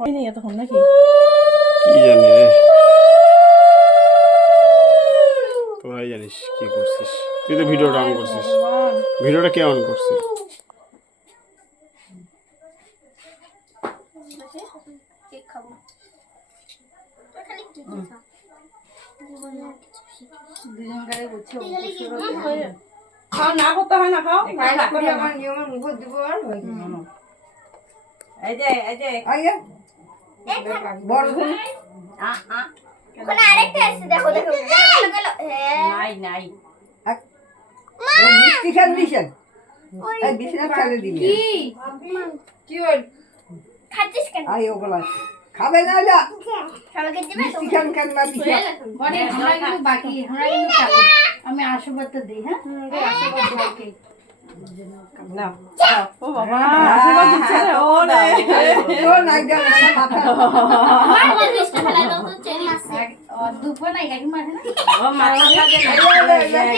হয়নি এতক্ষণ নাকি? কি জানি রে, তোরাই জানিস কি করছিস। তুই তো ভিডিওটা অন করছিস। ভিডিওটা কে অন করছে? খাও না করতে হয় না, খাও বড় ওখানে আরেকটা আছে, দেখো দেখো গেল গেল। হ্যাঁ নাই মিষ্টি খান দিছেন এই বিছানা ফেলে দিবি কি হল খাচ্ছিস কেন? আই ওগুলা খাবে না যা সবাইকে দিবে তো? মিষ্টি খান কেন না দিছে মানে আমরা কিন্তু বাকি আমরা কিন্তু খাবো। আমি আশীর্বাদ তো দিই। হ্যাঁ আশীর্বাদ দাও কে না। ও বাবা, আশীর্বাদ দিচ্ছে রে, ও রে। ও নাই যা মাথা মারতে দিস না, ফেলা দাও তো চেরি আছে। দুপুর না এক মাস না ও মাথা দিয়ে